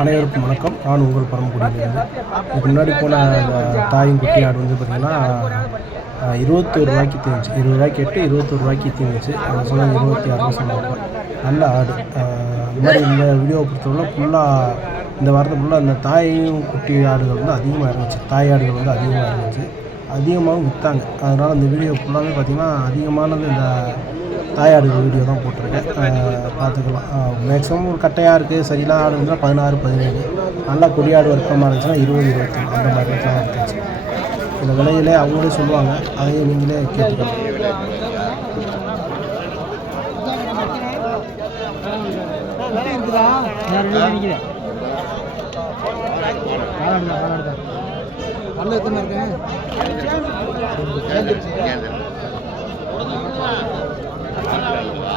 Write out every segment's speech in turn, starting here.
அனைவருக்கும் வணக்கம். நான் உங்கள் பரமக்குடியிலிருந்து. இதுக்கு முன்னாடி போன தாயும் குட்டி ஆடு வந்து பார்த்திங்கன்னா 21 ரூபாய்க்கு தீர்ந்துச்சு. 20 ரூபாய்க்கு கேட்டு 21 ரூபாய்க்கு தீர்ந்துச்சு. அவங்க சொன்னாங்க 26 சொன்னாங்க. நல்ல ஆடு. இந்த மாதிரி இந்த வீடியோவை பொறுத்தவரை ஃபுல்லாக இந்த வாரத்தை ஃபுல்லாக இந்த தாயும் குட்டி ஆடுகள் வந்து அதிகமாக இருந்துச்சு. தாய் ஆடுகள் வந்து அதிகமாக இருந்துச்சு, அதிகமாகவும் விற்றாங்க. அதனால் இந்த வீடியோ ஃபுல்லாகவே பார்த்திங்கன்னா அதிகமானது இந்த தாயாடுகள் வீடியோ தான் போட்டிருக்கேன். பார்த்துக்கலாம். மேக்ஸிமம் ஒரு கட்டையாக இருக்குது சரியில்லாத ஆடு இருந்தால் 16, 17. நல்லா கொடியாடு வர்க்கமாக இருந்துச்சுன்னா 20, 21 அந்த மாதிரி தான் இருந்துச்சு. இந்த விலையிலே அவங்களே சொல்லுவாங்க, அதையும் நீங்களே கேட்டுக்கலாம்.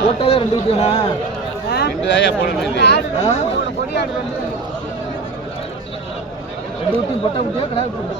போட்டாலே 2 குட்டியா 2 தாயா போடணும். இது 2 குட்டி பொட்டை குட்டியா கடா குட்டி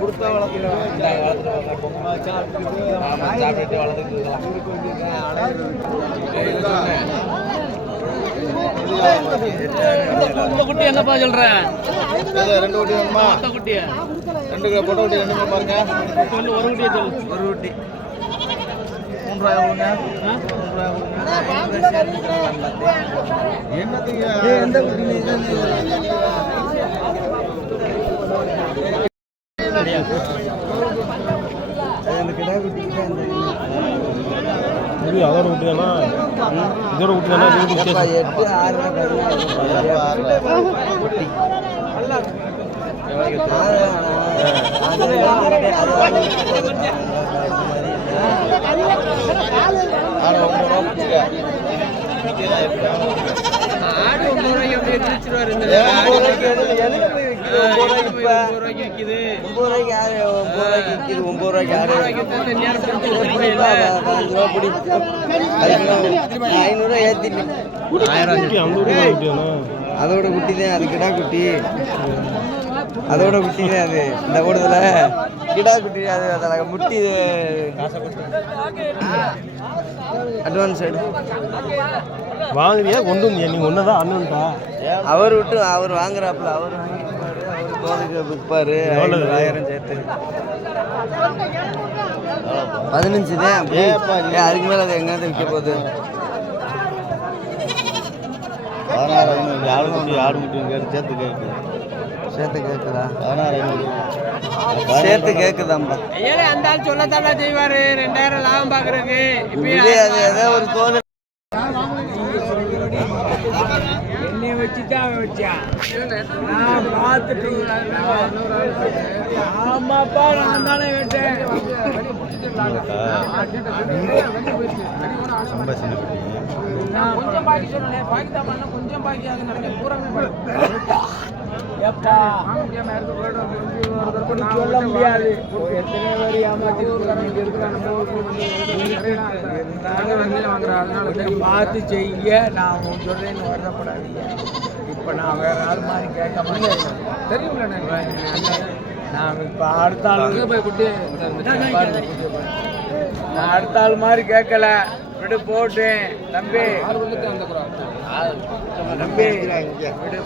கொடுத்தா சாப்பிட்டு வளர்த்துட்டு குட்டி என்னப்பா சொல்றேன்? 2 குட்டி வேணுமா? குட்டியா 2 கிலோ பொட்டை குட்டி 2 பாருங்க. சொல்லு ஒரு குட்டியை சொல்லு. ஒரு குட்டி 3 ரூபாய் கொடுங்க. 3 ரூபாய் என்னத்துக்கு எந்த குட்டி அதோட விட்டுதானா இதோட விட்டுதானா 8, அதோட குட்டி தான் அது. கிடா குட்டி அதோட குட்டி தான் அது. இந்த கூடத்துல கிடா குட்டி அது. அதில் முட்டி அட்வான்ஸ் வாங்குறியா கொண்டு வந்தியா? நீ ஒன்னதான் அண்ணன்டா. அவர் விட்டு அவர் வாங்குறாப்புல. அவர் வாங்கிப்பாரு, அவர் தோதுக்கு விற்பாரு. 1000 சேர்த்து 15 தான். அதுக்கு மேலே அது எங்கேயாவது விற்க போகுது. 16,500 ஆடு குட்டி சேர்த்து கேட்குது. சேர்த்து கேட்குதா? 16,500 சேர்த்து கேட்குதாம்பா. ஏழை அந்த ஆள் சொல்லத்தாண்டா செய்வாரு. 2000 லாபம் பாக்குறதுக்கு அது ஏதோ ஒரு தோது என்னைய வச்சுதான் அவன் வச்சான். நான் பார்த்துட்டு ஆமாப்பா நான் தானே கேட்டேன். கொஞ்சம் பாக்கி சொன்னேன். பாக்கி தான் பண்ண கொஞ்சம் பாக்கி ஆகுது. நடக்க பூரா சொல்ல முடியாது. எத்தனை பேர் ஏமாத்தி பார்த்து செய்ய நான் சொல்றேன்னு வரப்படாதீங்க. இப்போ நான் வேற ஆள் மாதிரி கேட்க மாட்டேன். தெரியுமில்ல நான் இப்போ அடுத்த ஆள் நான் அடுத்த ஆள் மாதிரி கேட்கல. விடு போட்டேன் தம்பி. தம்பி விடு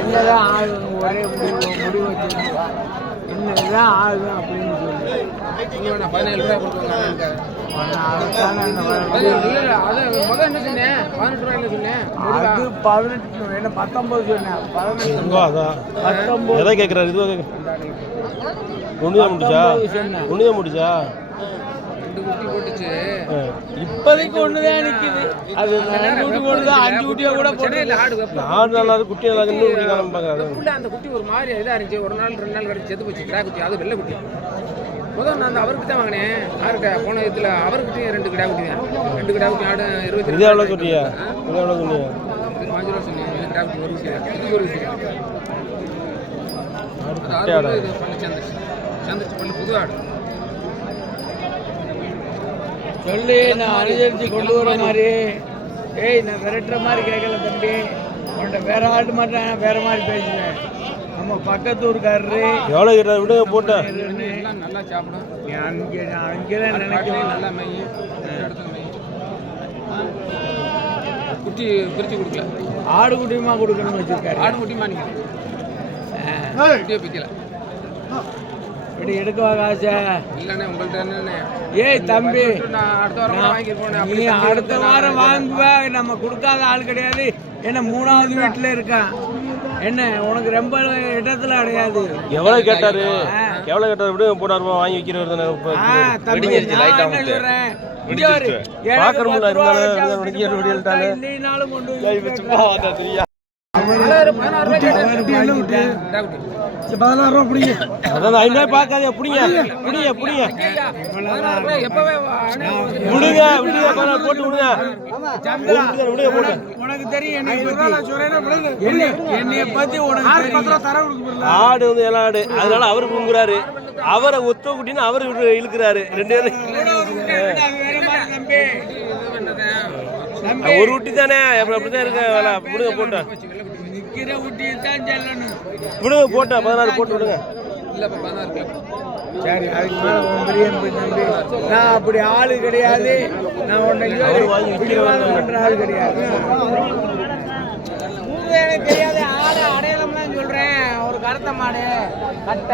என்னதான் ஆகும் ஒரே முடிவு வச்சுருந்தா என்னதான் ஆகும் அப்படின்னு சொல்லி 17 ரூபாய் கொடுத்தாங்க. அது 18 என்ன 19 சொன்னேன். 19 எதை கேட்குறாரு? இது ஒன்றுதான் முடிச்சா இப்போதைக்கு ஒண்ணுதான் நிக்குது. அது 2 குட்டி போடுதா 5 குட்டியா கூட போட்டு 4 நாளாவது குட்டி அந்த குட்டி ஒரு மாதிரி இதா இருந்துச்சு. ஒரு நாள் 2 நாள் கழிச்சு செத்து போச்சு. கிடா குட்டி அது வெள்ளை குட்டி. முதல் நான் அந்த அவருக்கு தான் வாங்கினேன். யாருக்கிட்ட போன இதில் அவருக்கிட்டே 2 கிடா குட்டி தான். 2 கிடா குட்டி ஆடு 22 இது எவ்வளோ குட்டியா? இது எவ்வளோ குட்டியா? 5 ரூபா சொன்னேன். இது கிடா குட்டி ஒரு விஷயம். இது ஒரு விஷயம். இது பண்ணி சந்திச்சு பண்ணி புது ஆடு சொல்லி நான் அனுசரித்து கொண்டு வர மாதிரி. ஏய் நான் விரட்டுற மாதிரி கேட்கல தம்பி. உன்கிட்ட வேற ஆட்டு மாட்டேன் வேற மாதிரி பேசுவேன். நம்ம பக்கத்தூருக்காரரு எவ்வளோ கேட்டார்? விடுங்க போட்டேன். நல்லா சாப்பிடும். அங்கேதான் நினைக்கிறேன். நல்லா மையம் குட்டி பிரித்து கொடுக்கல. ஆடு குட்டியுமா கொடுக்கணும்னு வச்சிருக்காரு. ஆடு குட்டியுமா நீங்கள் குட்டியை பிக்கல. இப்படி எடுக்கவா காசு இல்லைண்ணே உங்கள்கிட்ட என்னண்ணே? ஏய் தம்பி நீ அடுத்த வாரம் வாங்குவேன். நம்ம கொடுக்காத ஆள் கிடையாது. என்ன 3வது வீட்டில் இருக்கான். என்ன உனக்கு ரொம்ப இடத்துல கிடையாது. எவ்வளோ கேட்டாரு? விடுங்க போட்டார் வாங்கி வைக்கிறவர் தானே. பார்க்காதே புடிங்க போட்டு விடுங்க. உனக்கு தெரியும் என்னைய பத்தி ஆடு வந்து எல்லா ஆடு. அதனால அவரு குங்குறாரு. அவரை ஒத்த குட்டின்னு அவரு இழுக்கிறாரு. 2 பேரும் ஒரு குட்டி தானே. அப்படிதான் இருக்க விடுங்க போட்டேன். விடுங்க போட்டேன் 16 போட்டு விடுங்க. சரி அதுக்கு மேல நான் அப்படி ஆளு கிடையாது. நான் உன்னை பண்ற ஆள் கிடையாது. எனக்கு தெரியாது. ஆளு அடையாளம்லாம் சொல்றேன். ஒரு கருத்த மாடு கட்ட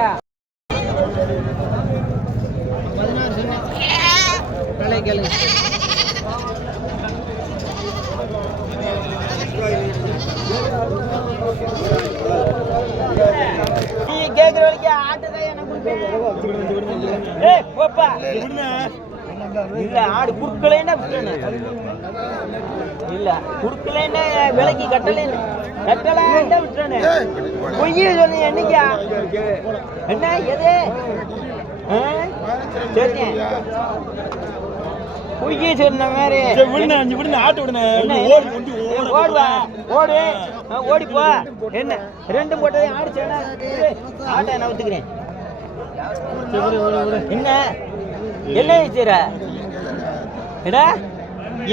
நீ கேக்குற வரைக்கும் ஆட்டுதான் எனக்கு இல்ல. ஆடு குடுக்கலைன்னா இல்ல குடுக்கலைன்னா விலைக்கு கட்டலாம் விட்டுறேன். பொய்ய சொன்ன என்னைக்கா என்ன எது சரி பொய்ய சொன்ன மாதிரி ஆட்டு விடுங்க. ஓடுவா ஓடிப்போ. என்ன 2 போட்டதே ஆடிச்சேன்னா ஆட்டை நான் ஒத்துக்கிறேன். என்ன செய்ற எடா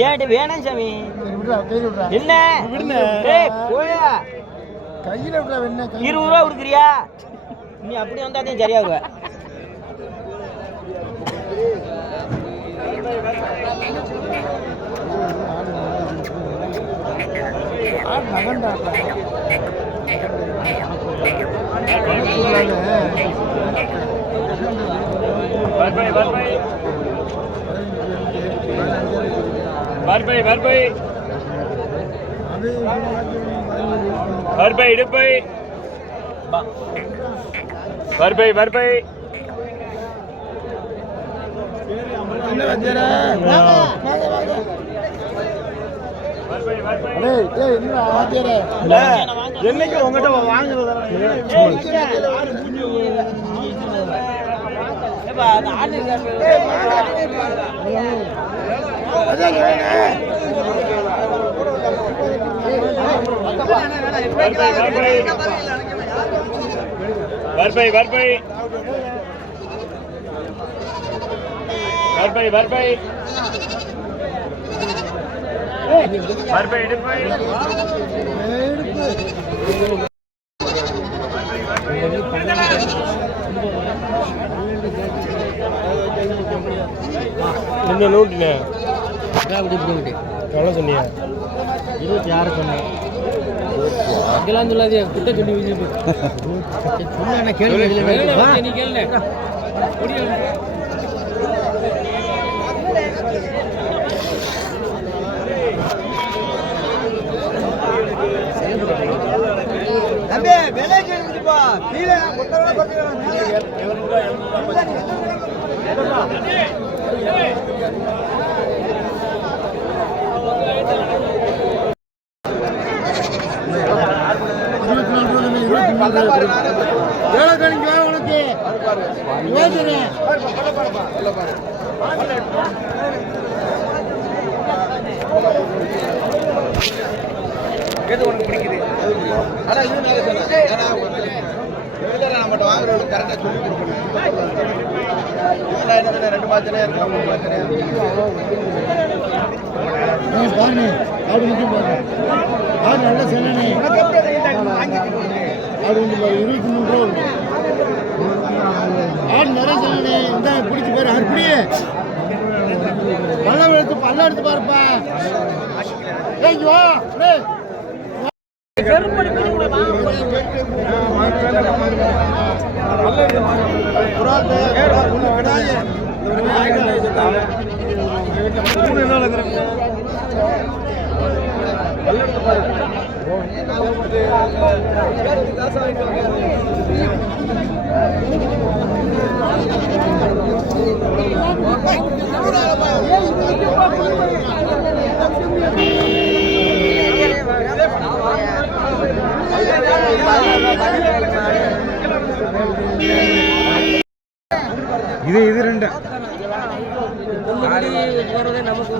ஏன் வேணாம் சாமி. என்ன போயா 20 ரூபா கொடுக்குறியா? நீ அப்படி வந்தாதான் சரியாகுவ. Barbai, barbai. Barbai, idupai. Barbai, barbai. என்னைக்கு உங்ககிட்ட வாங்குறதா Barbai, barbai. Barbai, barbai. Barbai, idupai. என்ன நோட்டினே எவ்வளோ சொன்னியா 26 சொன்னேன் அங்கெல்லாம் சொல்லாதே கிட்ட சொல்லி கேள்வி நீ கேள்வி தம்பி விலை கேளுப்பா கீழே உனக்கு எது உனக்கு பிடிக்குது ஆனா இது நான் சொன்னேன் ஏன்னா நம்மகிட்ட வாங்குறது கரெக்டாக சொல்லி கொடுக்கணும் இதெல்லாம் என்ன 2 மாதத்துல இருக்கலாம் 3 மாதத்துல பாருங்க ஆடு மட்டும் பாருங்க ஆடு நல்லா சொன்னே ஆடு வந்து 23 ரூபா ஆடு நிறைய சொன்னே இந்த பிடிச்சி பாரு அப்படியே பல்ல எடுத்து பாருப்பா ஐயோ இது 2 போறதே நமக்கு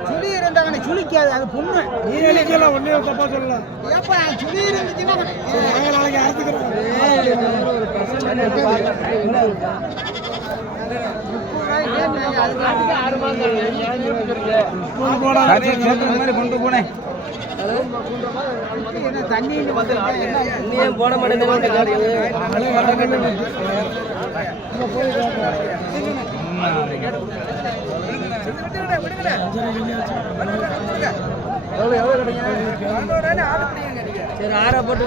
சுழி இருந்தாங்க சுழிக்காது அது பொண்ணு நீ நினைக்கலாம் ஒன்னே தப்பா சொல்லலாம் ஏப்பா சுழி இருந்துச்சுன்னா நாளைக்கு அறுத்துக்கிறோம் கொண்டு போனேன் தண்ணி போன மாட்டேங்குது சரி 6 போட்டு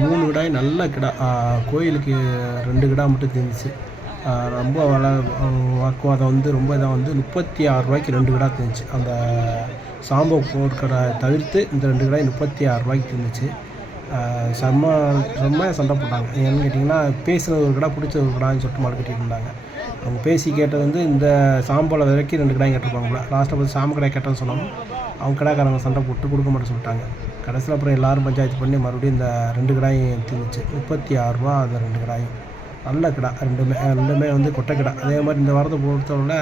3 கிடாய் நல்ல கிடா கோயிலுக்கு 2 கிடா மட்டும் தெரிஞ்சிச்சு ரொம்ப வாக்குவாதம் வந்து ரொம்ப இதாக வந்து 36 ரூபாய்க்கு 2 கிடா தெரிஞ்சிச்சு அந்த சாம்போ போர்க்கடை தவிர்த்து இந்த 2 கிடாய் 36 ரூபாய்க்கு இருந்துச்சு செம்ம சண்டை போட்டாங்க ஏன்னு கேட்டிங்கன்னா பேசுனது ஒரு கடை பிடிச்ச ஒரு கடான்னு சொல்லிட்டு மாடு கட்டிட்டு இருந்தாங்க அவங்க பேசி கேட்டது வந்து இந்த சாம்பலை வரைக்கும் 2 கடாயும் கேட்டிருப்பாங்களா லாஸ்ட்டில் பார்த்து சாம்பு கடாய் கேட்டேன்னு சொன்னாலும் அவங்க கடைக்காரங்க சண்டை போட்டு கொடுக்க மாட்டேன்னு சொல்லிட்டாங்க கடைசியில் அப்புறம் எல்லோரும் பஞ்சாயத்து பண்ணி மறுபடியும் இந்த 2 கடாயும் தின்னுச்சு 36 ரூபா அந்த 2 கடாயும் நல்ல கிடா ரெண்டுமே வந்து கொட்டைக்கிடா அதே மாதிரி இந்த வாரத்தை பொறுத்தவரை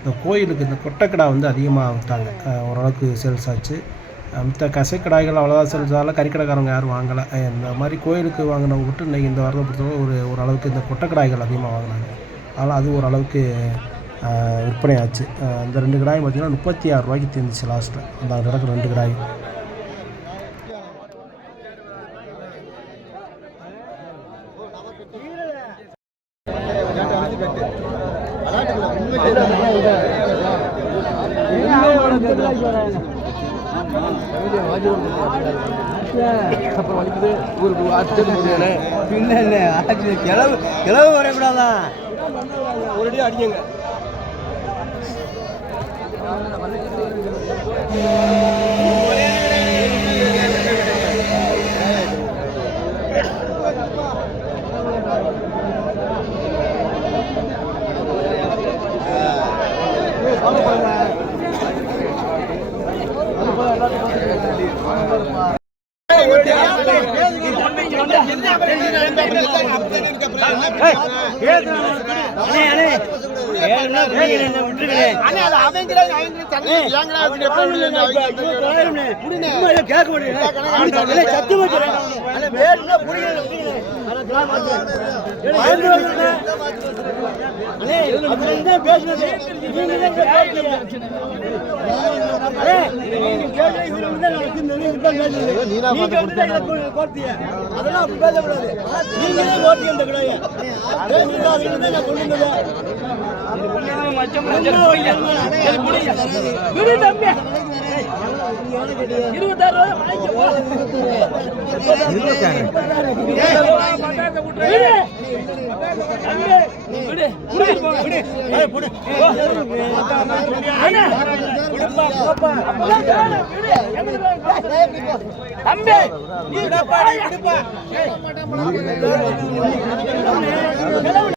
இந்த கோயிலுக்கு இந்த கொட்டைக்கிடா வந்து அதிகமாக விற்றாங்க ஓரளவுக்கு சேல்ஸ் ஆச்சு மித்த கசைக்கடாய்கள் அவ்வளோதான் சேல்ஸ் ஆகல கறிக்கடைக்காரங்க யாரும் வாங்கலை இந்த மாதிரி கோயிலுக்கு வாங்கினவங்க விட்டு இன்றைக்கி இந்த வாரத்தை பொறுத்தவரை ஓரளவுக்கு இந்த கொட்டைக்கடாய்கள் அதிகமாக வாங்கினாங்க அதனால் அது ஓரளவுக்கு விற்பனை ஆச்சு இந்த 2 கடாயும் பார்த்திங்கன்னா 36 ரூபாய்க்கு தீர்ந்துச்சு லாஸ்ட்டில் அந்த இடத்துல 2 கடாயும் அப்புறம் வலிக்குது ஊருக்கு ஆச்சு பின்ன கிளவு வரக்கூடாதான் ஒரு அடி அடிங்க.